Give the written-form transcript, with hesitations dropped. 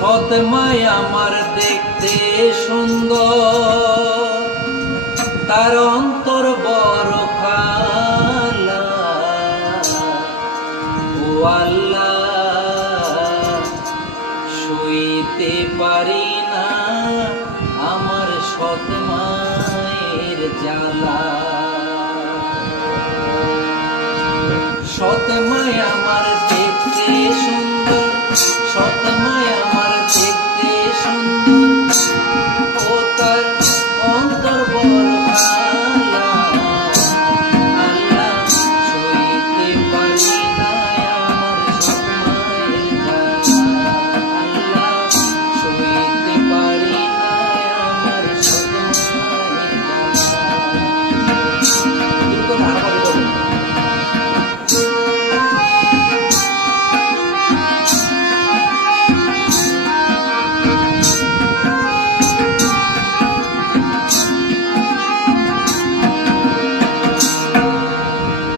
সৎ মায় আমার দেখতে সুন্দর, তার অন্তর বড় খালা। ও আল্লাহ, সইতে পারি না আমার সৎ মায়ের জ্বালা। সৎ মায় আমার দেখতে সুন্দর, সৎ মায় আমার